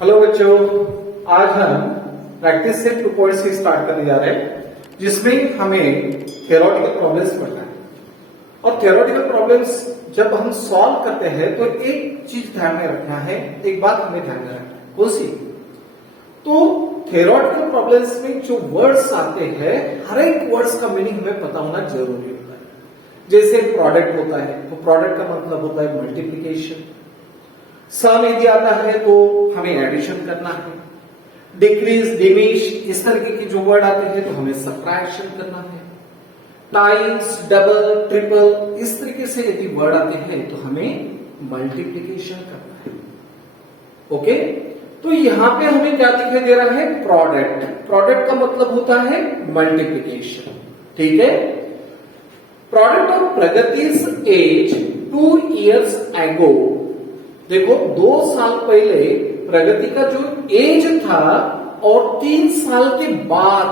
Hello बच्चों, आज हम प्रैक्टिस सेट 2.6 स्टार्ट करने जा रहे हैं, जिसमें हमें थियोरेटिकल प्रॉब्लम्स पढ़ना है। और थियोरेटिकल प्रॉब्लम्स जब हम सॉल्व करते हैं तो एक चीज ध्यान में रखना है, एक बात हमें ध्यान में रखना है। कौन सी? तो थियोरेटिकल प्रॉब्लम्स में जो वर्ड्स आते हैं, हर एक वर्ड्स का मीनिंग हमें पता होना जरूरी होता है। जैसे प्रोडक्ट होता है तो प्रोडक्ट का मतलब होता है मल्टीप्लीकेशन। सम यदि आता है तो हमें एडिशन करना है। डिक्रीज, डिमिश, इस तरीके के जो वर्ड आते हैं तो हमें सब्ट्रैक्शन करना है। टाइम्स, डबल, ट्रिपल, इस तरीके से यदि वर्ड आते हैं तो हमें मल्टीप्लीकेशन करना है। ओके, तो यहां पे हमें क्या दिखाई दे रहा है? प्रोडक्ट। प्रोडक्ट का मतलब होता है मल्टीप्लीकेशन। ठीक है। प्रोडक्ट ऑफ प्रगति's एज 2 years ago। देखो, 2 साल पहले प्रगति का जो एज था और 3 साल के बाद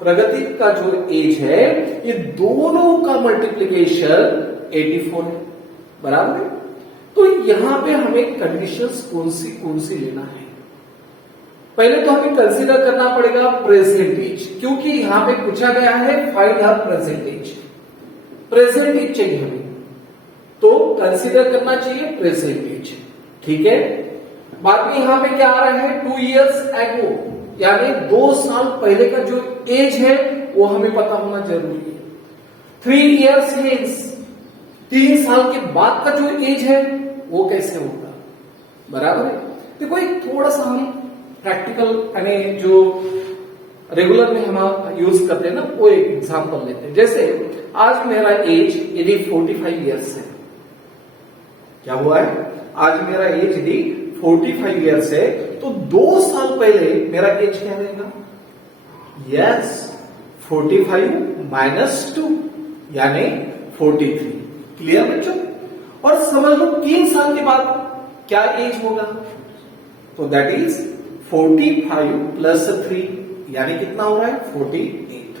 प्रगति का जो एज है, ये दोनों का मल्टीप्लीकेशन 84 है। बराबर है। तो यहां पे हमें कंडीशंस कौन सी लेना है? पहले तो हमें कंसीडर करना पड़ेगा प्रेजेंट एज, क्योंकि यहां पे पूछा गया है find the present age. Present age चाहिए हमें, तो कंसीडर करना चाहिए प्रेजेंट एज। ठीक है। बाद में यहां पे क्या आ रहा है? 2 years ago, यानी 2 साल पहले का जो एज है वो हमें पता होना जरूरी है। 3 years hence, 3 साल के बाद का जो एज है वो कैसे होगा? बराबर है। देखो, एक थोड़ा सा हम प्रैक्टिकल यानी जो रेगुलर में हम यूज करते हैं ना, वो एक एग्जांपल लेते हैं। जैसे आज मेरा एज यदि 45 ईयर्स है। क्या हुआ है? आज मेरा एज यदि 45 ईयर्स है, तो 2 साल पहले मेरा एज क्या रहेगा? यस, 45 - 2 यानी 43। क्लियर बच्चों? और समझ लो 3 साल के बाद क्या एज होगा? तो दैट इज 45 + 3 यानी कितना हो रहा है? 48।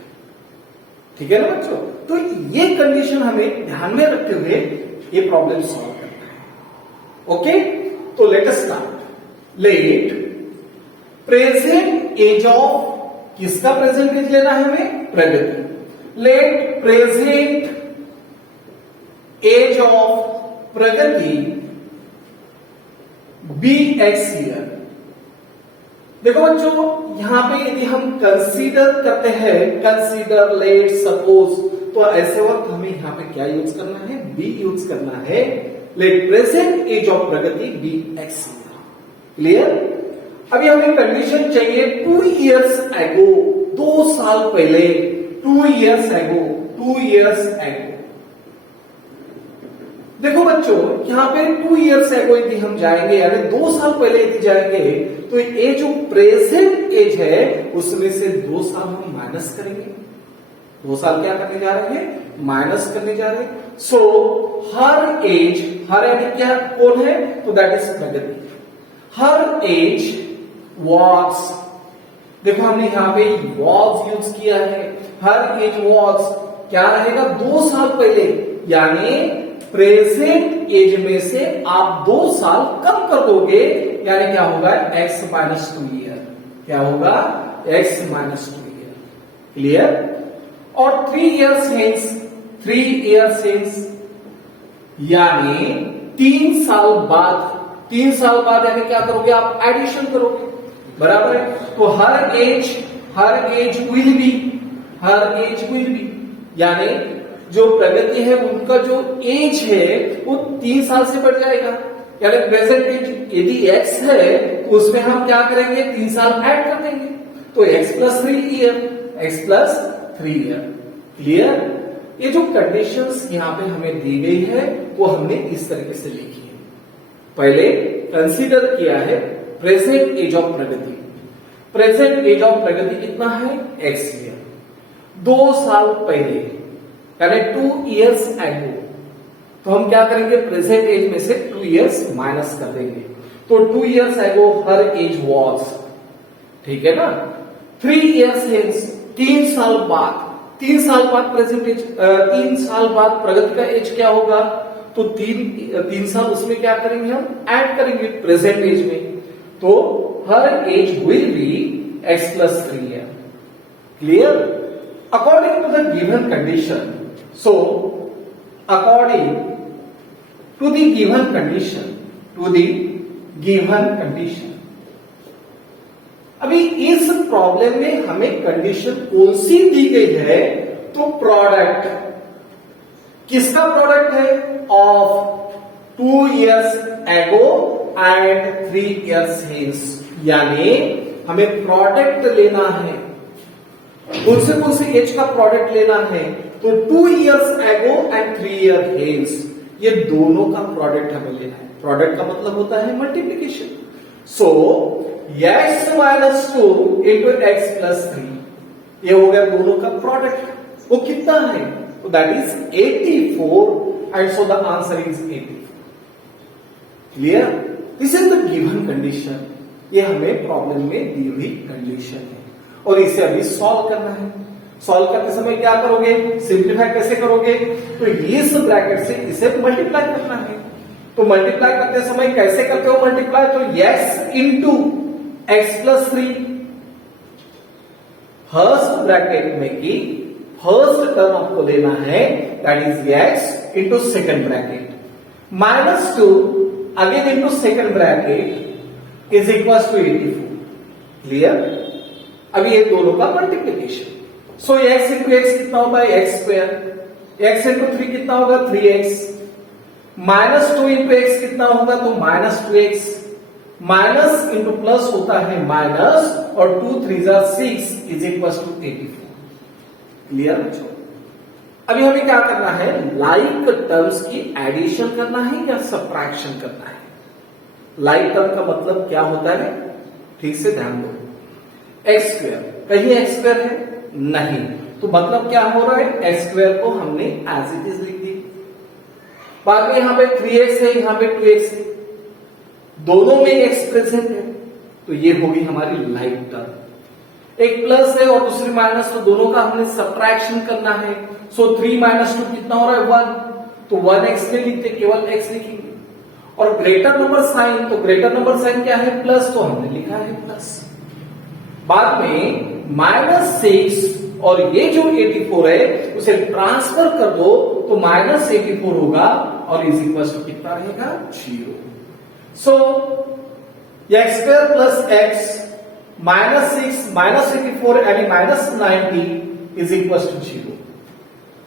ठीक है ना बच्चों? तो ये कंडीशन हमें ध्यान में रखते हुए ये प्रॉब्लम सॉल्व करना है। ओके, तो let us start. Let present age of, किसका प्रेजेंट एज लेना है हमें? Pragati. Let present age of Pragati be x year. देखो बच्चों, यहां पे यदि हम कंसीडर करते हैं, कंसीडर, लेट, सपोज, तो ऐसे वक्त हमें यहां पे क्या यूज करना है? बी यूज करना है। Let present age of Pragati be x year. Clear? अभी हमें कंडीशन चाहिए 2 years ago, 2 साल पहले। 2 years ago, 2 years ago। देखो बच्चों, यहां पे 2 years ago यदि हम जाएंगे, यानी 2 साल पहले यदि जाएंगे, तो ये जो प्रेजेंट एज है उसमें से 2 साल हम माइनस करेंगे। 2 साल क्या करने जा रहे हैं? माइनस करने जा रहे हैं। सो हर एज, हर यानी क्या, कौन है? तो that is Pragati. Her age was, देखो हमने यहां पे वॉज यूज किया है। हर एज वॉज क्या रहेगा? 2 साल पहले, यानी प्रेजेंट एज में से आप 2 साल कम कर दोगे, यानी क्या होगा? x - 2 year. क्या होगा? x - 2 year. क्लियर? और 3 years hence, 3 years hence यानी 3 साल बाद। 3 साल बाद यानी क्या करोगे? आप एडिशन करोगे। बराबर है। तो हर एज विल बी, यानी जो प्रगति है उनका जो एज है वो 3 साल से बढ़ जाएगा। यानी प्रेजेंट एज यदि x है, उसमें हम क्या करेंगे? 3 साल ऐड कर देंगे, तो x + 3 year, x + 3 year. Clear? ये जो कंडीशंस यहां पे हमें दी गई है वो हमने इस तरीके से लिखी है। पहले कंसीडर किया है present age of Pragati. Present age of Pragati कितना है? x year. 2 साल पहले यानी 2 years ago, तो हम क्या करेंगे? प्रेजेंट एज में से 2 years माइनस कर देंगे, तो 2 years ago her age was. ठीक है ना? 3 years hence, 3 साल बाद। 3 साल बाद प्रेजेंट एज, 3 साल बाद प्रगति का एज क्या होगा? तो 3 साल उसमें क्या करेंगे? हम ऐड करेंगे प्रेजेंट एज में। तो her age will be x plus 3 year. Clear? According to the given condition, so according to the given condition, अभी इस प्रॉब्लम में हमें कंडीशन कौन सी दी गई है? तो प्रोडक्ट, किसका प्रोडक्ट है? Of 2 years ago and 3 years hence, यानी हमें प्रोडक्ट लेना है, कौन से एज का प्रोडक्ट लेना है? तो 2 years ago and 3 years hence, ये दोनों का प्रोडक्ट हमें लेना है। प्रोडक्ट का मतलब होता है multiplication. So x minus 2 into x plus 3, ये हो गया दोनों का प्रोडक्ट। वो कितना है? तो that is 84 and so the answer is 84। Clear? This is the given condition. ये हमें प्रॉब्लम में दी हुई कंडीशन है और इसे अभी सॉल्व करना है। सॉल्व करते समय क्या करोगे? सिंप्लीफाई कैसे करोगे? तो इस ब्रैकेट से इसे मल्टीप्लाई करना है। तो मल्टीप्लाई करते समय कैसे करते हो मल्टीप्लाई? तो x into x plus 3, first bracket में की फर्स्ट टर्म आपको लेना है, that is x into second bracket, minus 2 again into second bracket is equal to 84। Clear? अब ये दोनों का multiplication. So x into x कितना होगा? एक्स स्क्वायर, x इंटू 3 कितना होगा? 3x, माइनस 2 इंटू एक्स कितना होगा? तो minus 2x, minus into plus होता है माइनस, और 2 3 6 इज इक्वल टू 84। क्लियर बच्चों? अभी हमें क्या करना है? लाइक टर्म्स की एडिशन करना है या सब्ट्रैक्शन करना है। लाइक टर्म का मतलब क्या होता है? ठीक से ध्यान दो। एक्स स्क्वायर, कहीं एक्स स्क्वायर है? नहीं, तो मतलब क्या हो रहा है? एक्स स्क्वायर को हमने एज इट इज लिख दी। बाद में यहां पे 3x है, यहां पे 2x है, दोनों में x प्रेजेंट है, तो ये होगी हमारी लाइक टर्म। एक प्लस है और दूसरी माइनस, तो दोनों का हमने सब्ट्रैक्शन करना है। सो 3 माइनस 2 कितना हो रहा है? 1, तो 1x में लिखते, केवल x लिखेंगे। और ग्रेटर नंबर साइन, तो ग्रेटर नंबर साइन क्या है? प्लस, तो हमने लिखा है प्लस। बाद में माइनस 6 और ये जो 84 है उसे ट्रांसफर कर दो, तो माइनस 84 होगा और इज इक्वल टू कितना रहेगा? 0। So x square plus x minus 6 minus 84 यानी माइनस 90 इज इक्वल टू 0।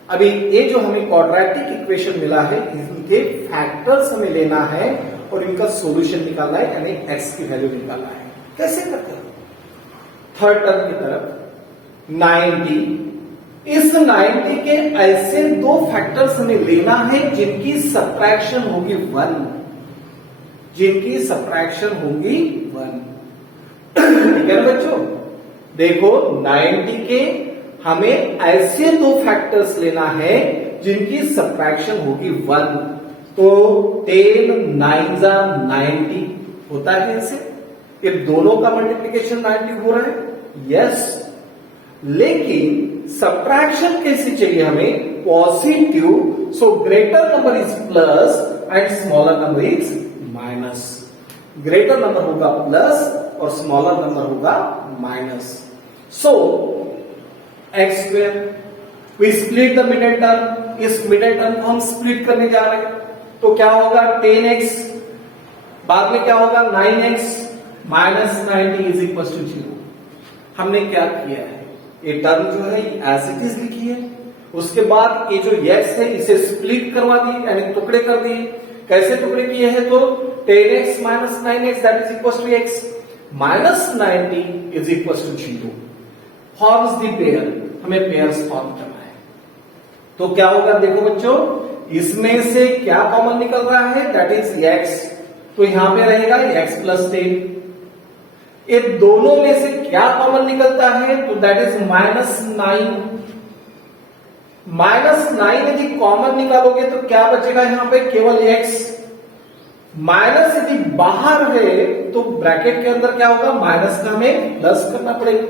अभी ये जो हमें क्वाड्रेटिक इक्वेशन मिला है, इनके फैक्टर्स हमें लेना है और इनका सॉल्यूशन निकालना है, यानी एक्स की वैल्यू निकालना है। कैसे करते हैं? थर्ड टर्म की तरफ 90, इस 90 के ऐसे दो फैक्टर्स हमें लेना है जिनकी सब्ट्रैक्शन होगी 1, जिनकी सब्ट्रैक्शन होगी 1। ठीक है ना बच्चों? देखो 90 के हमें ऐसे दो फैक्टर्स लेना है जिनकी सब्ट्रैक्शन होगी 1। तो 10 9 90 होता है ऐसे। ये दोनों का मल्टीप्लीकेशन 90 हो रहा है, यस। लेकिन सब्ट्रैक्शन कैसे चाहिए हमें? Positive. So greater number is plus and smaller number is minus. Greater number होगा प्लस और स्मॉलर नंबर होगा minus. So x square, we split the middle term, इस मिडिल टर्म को हम स्प्लिट करने जा रहे हैं, तो क्या होगा? 10x, बाद में क्या होगा? 9x minus 90 is equal to 0। हमने क्या किया है? ये टर्म जो है एज इट इज लिखी है, उसके बाद ये जो x है इसे स्प्लिट करवा दिए, यानी टुकड़े कर दिए। कैसे टुकड़े किए हैं? तो 10x minus 9x that is equal to x minus 90 is equal to 0। Forms the pair, हमें पेयर्स फॉर्म करना है। तो क्या होगा? देखो बच्चों, इसमें से क्या कॉमन निकल रहा है? दैट इज x, तो यहां पे रहेगा x प्लस 10। ये दोनों में से क्या कॉमन निकलता है? तो दैट इज माइनस 9। माइनस 9 यदि कॉमन निकालोगे तो क्या बचेगा? यहां पे केवल x। माइनस यदि बाहर है तो ब्रैकेट के अंदर क्या होगा? माइनस का हमें प्लस करना पड़ेगा,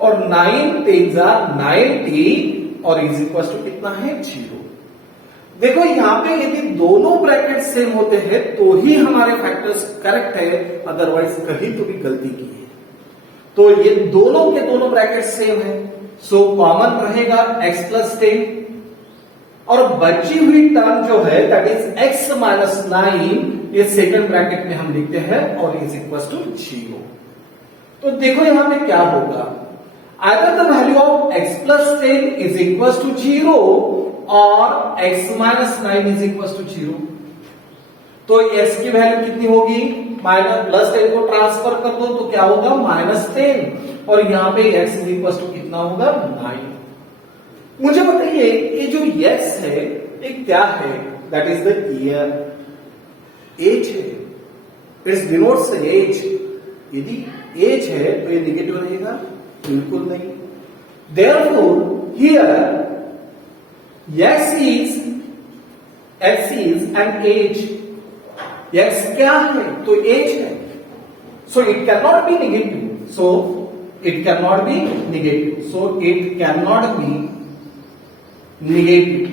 और 9 3 90 और इज इक्वल टू कितना है? 0। देखो यहां पे यदि दोनों ब्रैकेट सेम होते हैं तो ही हमारे फैक्टर्स करेक्ट है, अदरवाइज कहीं तो भी गलती की है। तो ये दोनों के दोनों ब्रैकेट सेम है, सो कॉमन रहेगा x प्लस 10 और बची हुई टर्म जो है दैट इज x माइनस 9, ये सेकंड ब्रैकेट में हम लिखते हैं और इज इक्वल टू 0। तो देखो यहां पे क्या होगा, either the value of x plus 10 is equals to 0 or x minus 9 is equals to 0। तो x की वैल्यू कितनी होगी, माइनस प्लस 10 को ट्रांसफर कर दो तो क्या होगा माइनस 10 और यहां पे x इज इक्वल टू कितना होगा 9। मुझे बताइए ये जो x है ये क्या है, that is the year, age है, इट्स डिनोट्स एज। यदि एज है तो ये निगेटिव रहेगा, बिल्कुल नहीं। Therefore here x is an age, x क्या है तो एज है, so it cannot be negative, so it cannot be negative, so it cannot be negative,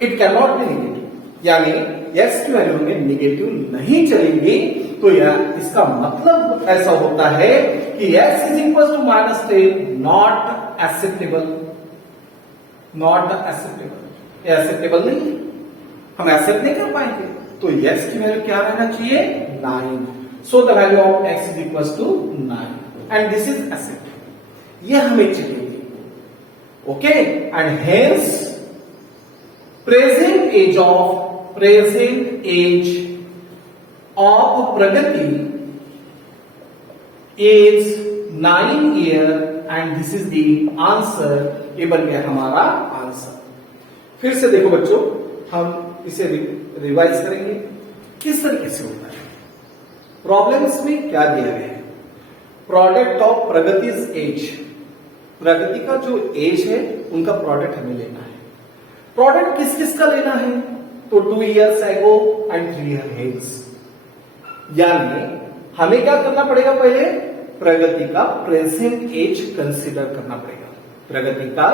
it cannot be negative, यानी x की वैल्यू में निगेटिव नहीं चलेगी। तो यह इसका मतलब ऐसा होता है कि x is equal to minus 10 not acceptable, not acceptable, acceptable नहीं, हम एक्सेप्ट नहीं कर पाएंगे। तो x की वैल्यू क्या रहना चाहिए 9, so the value of x is equal to 9 and this is acceptable, ये हमें चाहिए। Okay, and hence present age of Pragati is 9 year and this is the answer, ये बन गया हमारा आंसर। फिर से देखो बच्चों, हम इसे रिवाइज करेंगे किस तरीके से होता है। प्रॉब्लम्स में क्या दिया गया है, प्रोडक्ट ऑफ प्रगतिज एज, प्रगति का जो एज है उनका प्रोडक्ट हमें लेना है। प्रोडक्ट किस किस का लेना है, तो 2 years ago and 3 years hence, यानी हमें क्या करना पड़ेगा, पहले प्रगति का प्रेजेंट एज कंसीडर करना पड़ेगा, प्रगति का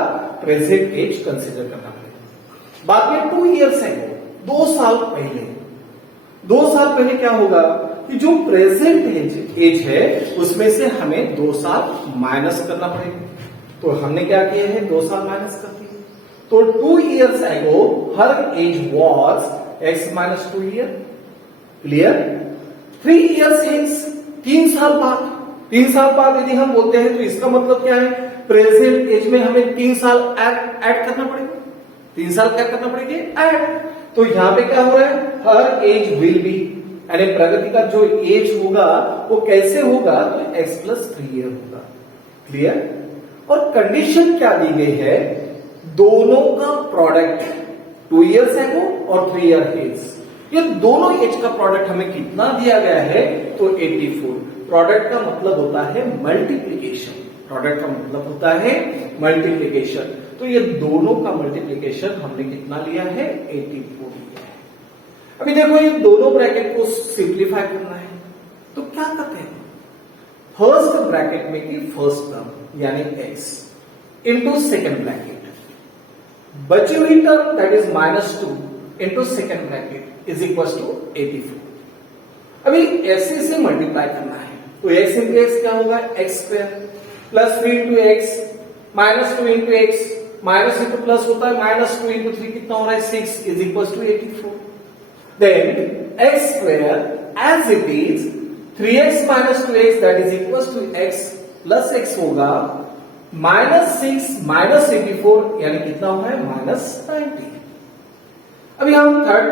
प्रेजेंट एज कंसीडर करना पड़ेगा। बाद में 2 years ago, 2 साल पहले, 2 साल पहले क्या होगा कि जो प्रेजेंट एज है उसमें से हमें 2 साल माइनस करना पड़ेगा। तो हमने क्या किया है, 2 साल माइनस कर दिए। तो 2 years ago her age was x minus 2 year, clear. 3 years hence, 3 साल बाद, 3 साल बाद यदि हम बोलते हैं तो इसका मतलब क्या है, प्रेजेंट एज में हमें 3 साल ऐड करना पड़ेगा, 3 साल क्या करना पड़ेगा ऐड। तो यहां पे क्या हो रहा है, हर एज विल बी, यानी प्रगति का जो एज होगा वो कैसे होगा, तो x प्लस 3 year होगा, क्लियर। और कंडीशन क्या दी गई है, दोनों का प्रोडक्ट 2 years ago और 3 years hence, ये दोनों एज का प्रोडक्ट हमें कितना दिया गया है, तो 84। प्रोडक्ट का मतलब होता है मल्टीप्लीकेशन, प्रोडक्ट का मतलब होता है मल्टीप्लीकेशन। तो ये दोनों का मल्टीप्लीकेशन हमने कितना लिया है, 84 लिया है। अभी देखो ये दोनों ब्रैकेट को सिंप्लीफाई करना है, तो क्या करते हैं, फर्स्ट ब्रैकेट में की फर्स्ट टर्म यानी x इंटू सेकेंड ब्रैकेट, बची हुई term that is -2 into second bracket is equal to 84। अभी ऐसे से मल्टीप्लाई करना है, तो x इंटू एक्स क्या होगा, x square plus 3 into x minus 2 into x, minus into plus होता है -2 इंटू 3 कितना हो रहा है 6 is equal to 84। Then x square as it is 3x minus 2x that is equal to x plus x होगा, -6 minus 84 यानी कितना हुआ है -90। अभी हम थर्ड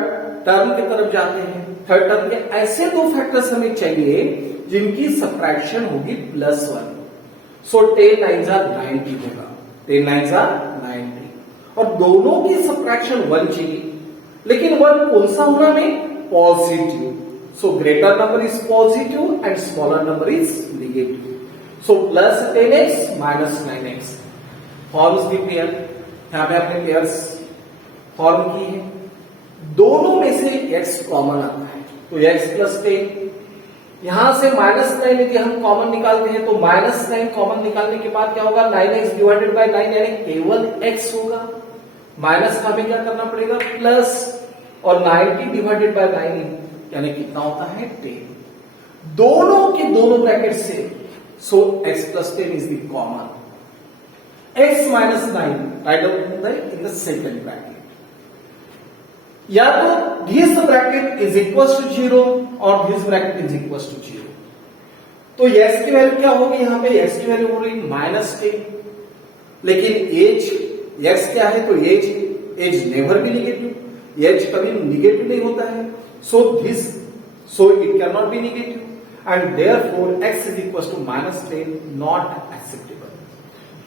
टर्म की तरफ जाते हैं। थर्ड टर्म के ऐसे 2 फैक्टर्स हमें चाहिए जिनकी सब्ट्रैक्शन होगी +1, सो 10 9s are 90 होगा, 10 9s are 90 और दोनों की सब्ट्रैक्शन 1 चाहिए, लेकिन 1 कौन सा होना में, positive, so greater number is positive and smaller number is negative, so plus 10x minus 9x, forms the pair, यहां पे आपने पेयर्स फॉर्म की है, दोनों में से x कॉमन आता है, तो x प्लस 10 यहां से -9 यदि हम कॉमन निकालते हैं तो -9 कॉमन निकालने के बाद क्या होगा, 9x डिवाइडेड बाय 9 यानी केवल x होगा। माइनस का हमें क्या करना पड़ेगा, प्लस, और 90 डिवाइडेड बाय 9 यानी कितना होता है 10। दोनों के दोनों ब्रैकेट से, सो x plus 10 is the common. x minus 9 write down in the second bracket. या तो this bracket is equals to 0 और this bracket is equals to 0. तो x की वैल्यू क्या होगी, यहां पे x की वैल्यू हो रही -10, लेकिन एज x क्या है, तो age never be negative, age कभी निगेटिव नहीं होता है, so it can not be negative and therefore x is equal to -10 not acceptable.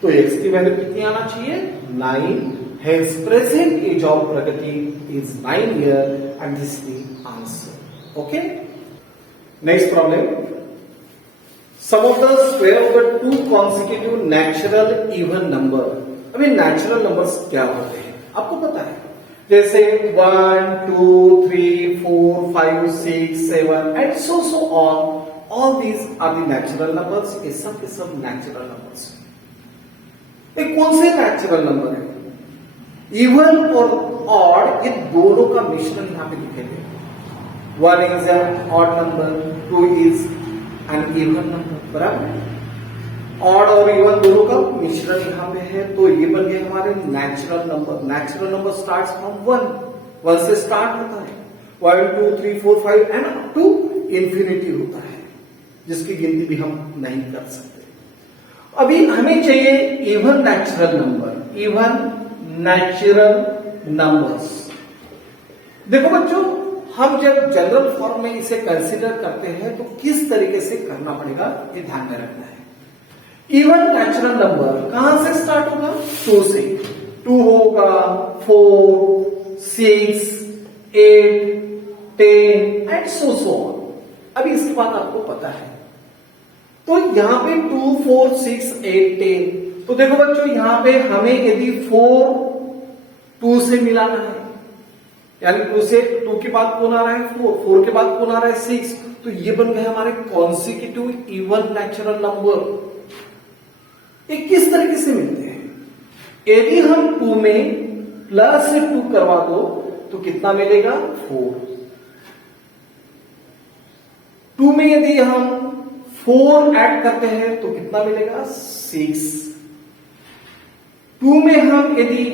तो x की वैल्यू कितनी आना चाहिए, 9। Hence present age of Pragati is 9 years and this is the answer. Okay. Next problem. Sum of the square of the two consecutive natural even number. अभी natural numbers क्या होते हैं आपको पता है, जैसे 1, 2, 3, 4, 5, 6, 7 and so on. All these are the natural numbers. ये सब के सब नेचुरल नंबर्स हैं। ये कौन से नेचुरल नंबर है, इवन और ऑड, ये दोनों का मिश्रण यहां पे लिखे गए। 1 is an odd number, 2 is an even number, बराबर। ऑड और इवन दोनों का मिश्रण यहां पे है, तो ये बन गए हमारे natural number. Natural number start from 1 से स्टार्ट होता है, 1, 2, 3, 4, 5 एंड अप टू इंफिनिटी होता है, जिसकी गिनती भी हम नहीं कर सकते। अभी हमें चाहिए even natural number, even natural numbers. देखो बच्चों, हम जब जनरल फॉर्म में इसे कंसीडर करते हैं तो किस तरीके से करना पड़ेगा ये ध्यान में रखना है। इवन नेचुरल नंबर कहां से स्टार्ट होगा, 2 से। 2 होगा, 4, 6, 8, 10 एंड सो ऑन। अभी इसके बाद आपको पता है, तो यहां पे 2, 4, 6, 8, 10, तो देखो बच्चों यहां पे हमें यदि 4 2 से मिलाना है, यानी 2 से 2 के बाद कौन आ रहा है 4 के बाद कौन आ रहा है 6, तो ये बन गए हमारे कॉन्सिक्यूटिव इवन नेचुरल नंबर। ये किस तरीके से मिलते हैं, यदि हम 2 में प्लस 2 करवा दो तो कितना मिलेगा 4। 2 में यदि हम 4 ऐड करते हैं तो कितना मिलेगा 6। 2 में हम यदि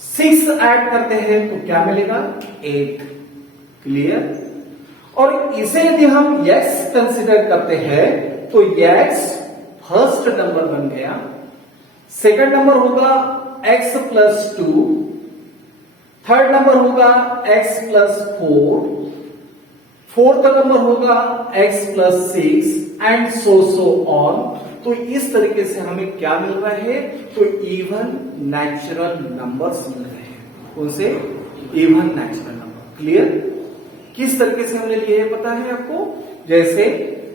6 ऐड करते हैं तो क्या मिलेगा 8। क्लियर। और इसे यदि हम x कंसिडर करते हैं तो x फर्स्ट नंबर बन गया, सेकंड नंबर होगा x प्लस 2, थर्ड नंबर होगा x प्लस 4, फोर्थ नंबर होगा x plus 6 and so on. तो इस तरीके से हमें क्या मिल रहा है, तो इवन नेचुरल नंबर्स मिल रहे हैं। कौन से, इवन नेचुरल नंबर। क्लियर। किस तरीके से हमने लिए है पता है आपको, जैसे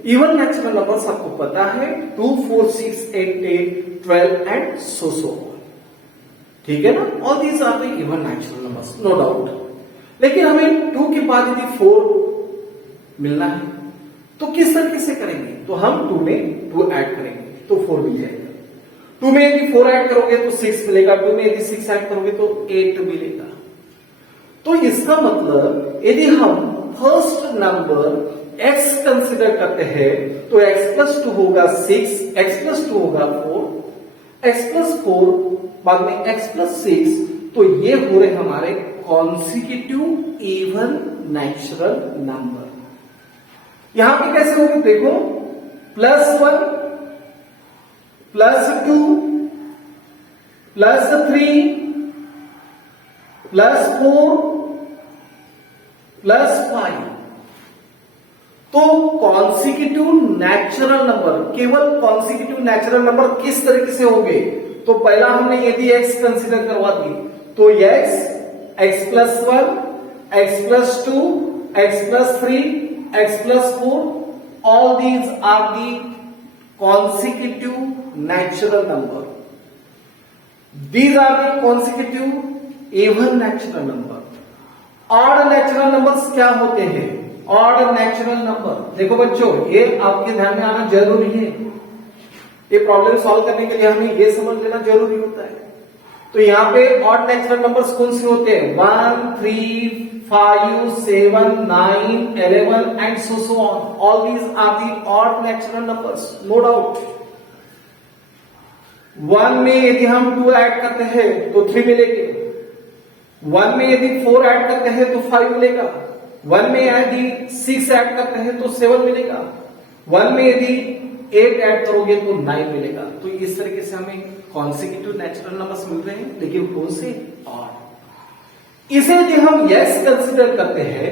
इवन नेचुरल नंबर्स आपको पता है 2, 4, 6, 8, 10, 12 एंड सो ऑन। ठीक है ना, all these are the even natural numbers, no doubt. लेकिन हमें 2 के बाद यदि 4 मिलना है तो किस तरीके से करेंगे, तो हम 2 में 2 ऐड करेंगे तो 4 मिल जाएगा। 2 में यदि 4 ऐड करोगे तो 6 मिलेगा, 2 में यदि 6 ऐड करोगे तो 8 मिलेगा। तो इसका मतलब यदि हम फर्स्ट नंबर x कंसिडर करते हैं तो x प्लस 2 होगा 6, x प्लस 2 होगा 4, x प्लस 4 बाद में x प्लस 6, तो ये हो रहे हमारे कॉन्सिक्यूटिव इवन नेचुरल नंबर। यहां पे कैसे होंगे देखो, +1, +2, +3, +4, +5। तो कॉन्सिक्यूटिव नेचुरल नंबर, केवल कॉन्सिक्यूटिव नेचुरल नंबर किस तरीके से होंगे, तो पहला हमने यदि x कंसिडर करवा दी तो x plus 1, x plus 2, x plus 3, x plus 4, all these are the consecutive natural number. These are the consecutive even natural number. Odd natural numbers क्या होते हैं, ऑड नेचुरल नंबर। देखो बच्चों, ये आपके ध्यान में आना जरूरी है। ये प्रॉब्लम सॉल्व करने के लिए हमें ये समझ लेना जरूरी होता है। तो यहाँ पे ऑड नेचुरल नंबर्स कौन से होते हैं? 1, 3, 5, 7, 9, 11 and so on. All these are the odd natural numbers, no doubt. 1 में यदि हम 2 ऐड करते हैं तो 3 मिलेंगे। 1 में यदि 4 ऐड करते हैं तो 5 मिलेगा। 1 में यदि 6 ऐड करते हैं तो 7 मिलेगा। 1 में यदि 8 ऐड करोगे तो 9 मिलेगा। तो इस तरीके से हमें कॉन्सेक्यूटिव नेचुरल नंबर्स मिल रहे हैं, लेकिन कौन से? ऑड। इसे यदि हम यस कंसिडर करते हैं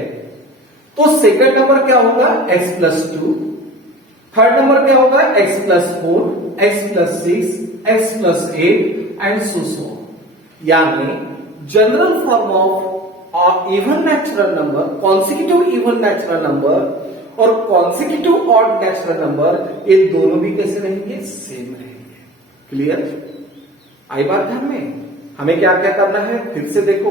तो सेकंड नंबर क्या होगा? x plus 2। थर्ड नंबर क्या होगा? x plus 4, x plus 6, x plus 8 and so on. यानी general form of even natural number, consecutive even natural number और कॉन्सेक्यूटिव ऑड नेचुरल नंबर, ये दोनों भी कैसे रहेंगे? सेम रहेंगे। क्लियर? आई बात ध्यान में? हमें क्या क्या करना है फिर से देखो।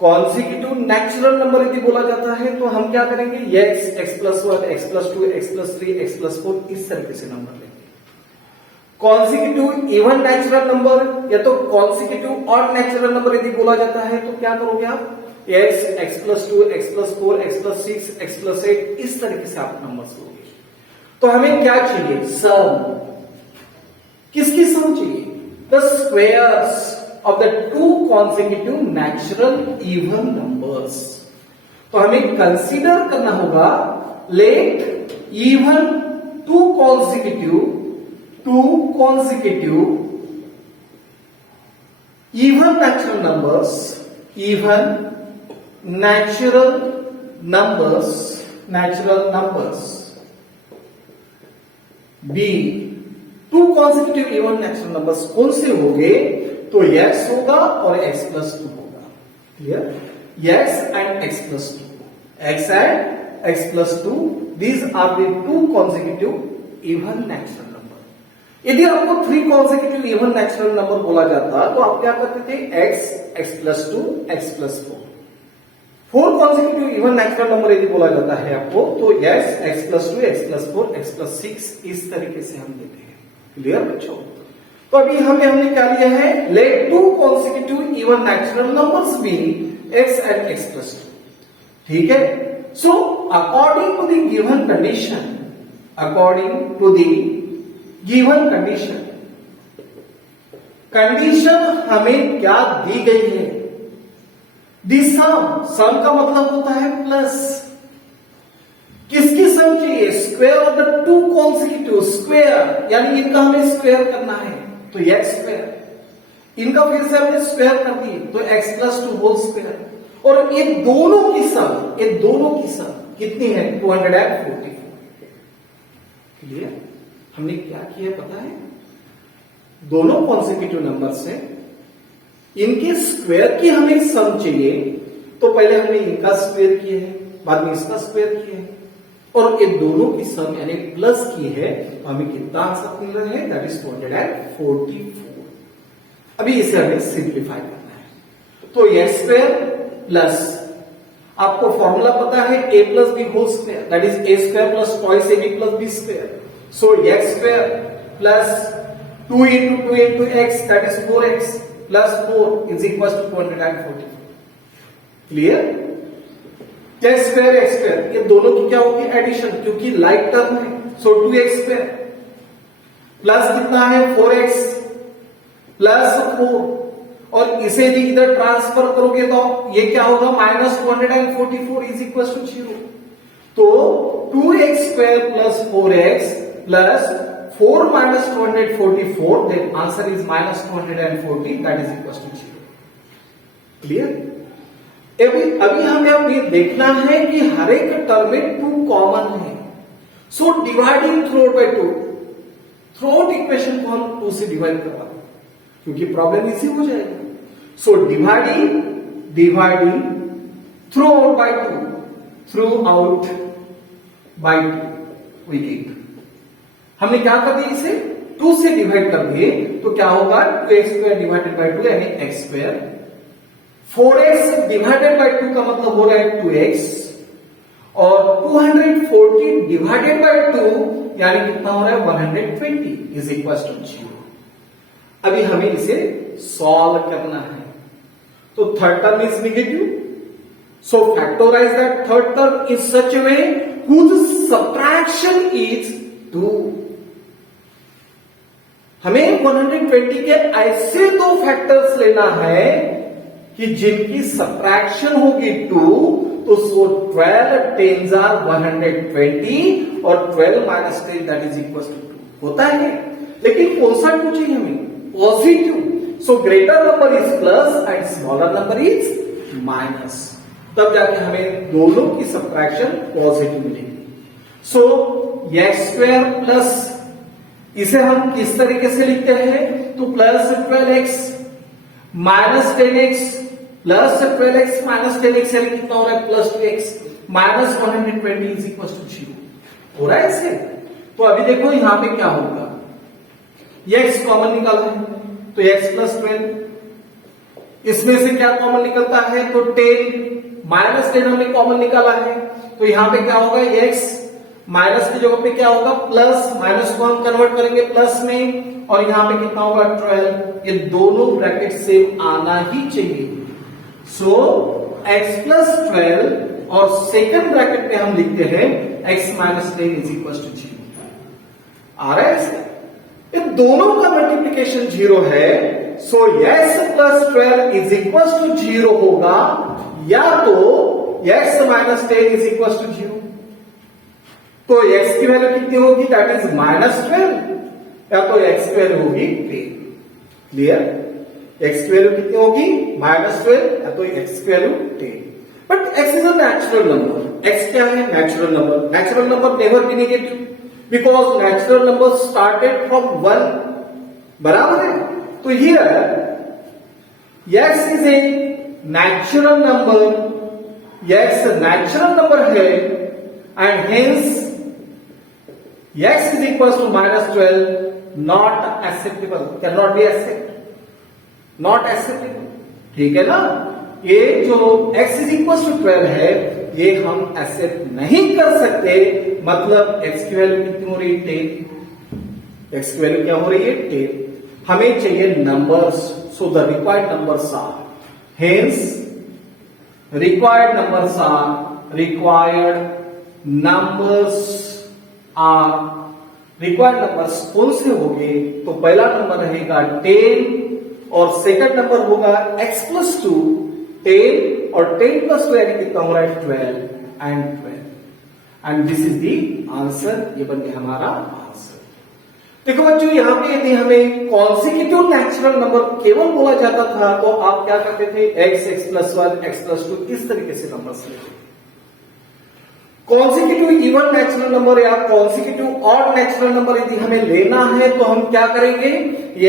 कॉन्सेक्यूटिव नेचुरल नंबर यदि बोला जाता है तो हम क्या करेंगे? Yes, x plus 1, x plus 2, x plus 3, x plus 4, इस तरीके से नंबर लेंगे। कॉन्सेक्यूटिव इवन नेचुरल नंबर या तो कॉन्सेक्यूटिव ऑड नेचुरल नंबर यदि बोला जाता है तो क्या करोगे आप? x plus 2, x plus 4, x plus 6, x plus 8, इस तरीके से आप नंबर्स लोगे। तो हमें क्या चाहिए? सम। किसकी सम चाहिए? The squares of the two consecutive natural even numbers. तो हमें कंसीडर करना होगा, let even two consecutive even natural numbers B, two consecutive even natural numbers कौन से होंगे? तो x होगा और x प्लस 2 होगा। Clear? x and x plus 2, x and x plus 2, these are the two consecutive even natural number. यदि आपको 3 consecutive even natural number बोला जाता तो आप क्या करते थे? x plus 2, x plus 4। 4 consecutive even natural number यदि बोला जाता है आपको तो x plus 2, x plus 4, x plus 6, इस तरीके से हम देते हैं। क्लियर बच्चों? तो अभी हमने क्या लिया है? Let two consecutive even natural numbers be x and x plus 2। ठीक है? So according to the given condition हमें क्या दी गई है? दी सम का मतलब होता है प्लस। किसकी सम चाहिए? Square of the two consecutive, square यानी इनका हमें स्क्वायर करना है तो x स्क्वायर, इनका फिर से हमने स्क्वायर कर दिए तो x प्लस 2 होल स्क्वायर, और ये दोनों की सम कितनी है? 244। क्लियर? हमने क्या किया पता है? दोनों कॉन्सेक्यूटिव नंबर से इनके स्क्वायर की हमें सम चाहिए, तो पहले हमने इनका स्क्वायर किया है, बाद में इसका स्क्वायर किया है, और ये दोनों की सम यानी प्लस की है, तो हमें कितना आंसर मिल रहा है? That is 244। अभी इसे हमें सिंप्लीफाई करना है। तो x स्क्वायर प्लस, आपको फॉर्मूला पता है, a plus b whole square, that is a square plus twice ab plus b square. So x square plus 2 into x, that is 4x plus 4 is equals to 244. Clear? x square ये दोनों की क्या होगी? Addition, क्योंकि like term है। सो 2x square plus कितना है? 4x plus 4, और इसे यदि इधर ट्रांसफर करोगे तो ये क्या होगा? Minus 244 is equal to 0। तो 2x square plus 4x plus 4 minus 244, then answer is minus 240, that is equals to 0. Clear? अभी हमें अब ये देखना है कि हर एक टर्म में 2 कॉमन है। सो dividing throughout by 2, through out equation को हम 2 से डिवाइड करवा दें, क्योंकि प्रॉब्लम इसी हो जाएगा। So dividing throughout by 2, we did. हमने क्या कर दिया? इसे 2 से डिवाइड कर दिए तो क्या होगा? 2x स्क्वायर डिवाइडेड बाय 2 यानी x square. 4x divided by 2 का मतलब हो रहा है 2x, और 240 डिवाइडेड बाय 2 यानी कितना हो रहा है 120 इज इक्वल टू 0। अभी हमें इसे सॉल्व करना है। तो third term is negative, so factorise that third term in such a way whose subtraction is 2। हमें 120 के ऐसे दो फैक्टर्स लेना है कि जिनकी सब्ट्रैक्शन होगी 2, तो 12 10s are 120 और 12 minus 10 that is equals to 2 होता है। लेकिन कौन सा 2 चाहिए हमें? Positive. So greater number is plus and smaller number is minus, तब जाके हमें दोनों की सब्ट्रैक्शन पॉजिटिव मिलेगी। सो एक्स स्क्वायर प्लस, इसे हम किस तरीके से लिखते हैं? तो plus 12x minus 10x plus 12x minus 10x यानी कितना हो रहा है plus 2x minus 120 is equal to 0 हो रहा है इससे। तो अभी देखो यहां पे क्या होगा, x कॉमन निकाला है तो x प्लस 12, इसमें से क्या कॉमन निकलता है तो 10 माइनस 10 हमने कॉमन निकाला है, तो यहां पे क्या होगा x माइनस की जगह पे क्या होगा प्लस, माइनस को हम कन्वर्ट करेंगे प्लस में और यहां पे कितना होगा 12। ये दोनों ब्रैकेट सेम आना ही चाहिए। सो x प्लस 12 और सेकंड ब्रैकेट में हम लिखते हैं x minus 10 is equal to 0। आ रहा है इससे? ये दोनों का मल्टीप्लीकेशन 0 है। So x plus 12 is equal to 0 होगा, या तो x minus 10 is equal to 0। तो x की वैल्यू कितनी होगी? दैट इज माइनस 12, या तो x की वैल्यू होगी 10। क्लियर? x की वैल्यू कितनी होगी? माइनस 12, या तो x की value 10। But x is a natural number. x क्या है? Natural number. Natural number never be negative because natural number started from 1। बराबर है? तो here x is a natural number, x natural number है and hence x is equals to minus 12 not acceptable, cannot be accepted, not acceptable। ठीक है ना? ये जो x is equals to 12 है ये हम एक्सेप्ट नहीं कर सकते। मतलब x की वैल्यू कितनी हो रही है 10, x की वैल्यू क्या हो रही है 10। हमें चाहिए numbers, so the required numbers are, hence required numbers are, required numbers कौन से होंगे? तो पहला नंबर रहेगा 10 और सेकंड नंबर होगा x प्लस 2, 10 और 10 प्लस 2 यानी कितना हो रहा है 12 and 12 and this is the answer. ये बन गया हमारा आंसर। देखो बच्चों यहां पे यदि हमें कॉन्सिक्यूटिव नेचुरल नंबर केवल बोला जाता था तो आप क्या करते थे? x प्लस 1 x प्लस 2 इस तरीके से नंबर लेते। कॉन्सिक्यूटिव इवन नेचुरल नंबर या कॉन्सिक्यूटिव ऑड नेचुरल नंबर यदि हमें लेना है तो हम क्या करेंगे?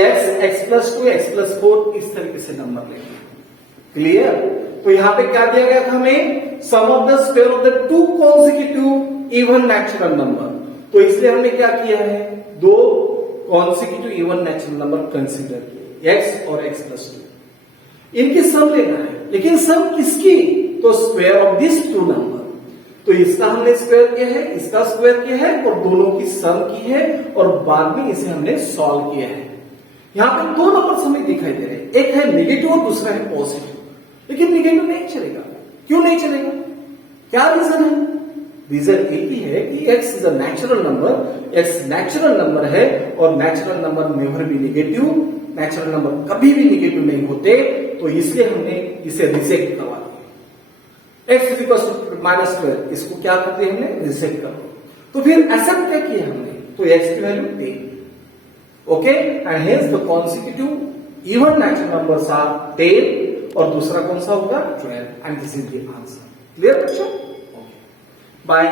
x प्लस 2 x प्लस 4 इस तरीके से नंबर लेंगे। क्लियर? तो यहां पे क्या दिया गया था हमें? Sum of the square of the two consecutive even natural number. तो इसलिए हमने क्या किया है? दो consecutive even natural number consider किए, x और x प्लस 2। इनकी सम लेना है, लेकिन सम किसकी? तो square of this two number. तो इसका हमने स्क्वायर किया है, इसका स्क्वायर किया है और दोनों की सम की है और बाद में इसे हमने सॉल्व किया है। यहां पे दो नंबर्स हमें दिखाई दे रहे हैं, एक है नेगेटिव और दूसरा है पॉजिटिव। लेकिन नेगेटिव नहीं चलेगा। क्यों नहीं चलेगा? क्या रीजन है? रीजन एक ही है कि x is a natural number, x natural number है और natural number never be negative, natural number कभी भी नेगेटिव नहीं होते। तो इसलिए हमने इसे रिजेक्ट करवा दिया। x is equal to minus 12, इसको क्या करते हैं हमने? रिजेक्ट कर दिया। तो फिर एक्सेप्ट क्या किया हमने? तो x की value 10। Okay, and hence the consecutive even natural numbers are 10 और दूसरा कौन सा होगा 12 and this is the answer. Clear बच्चों? Okay, bye.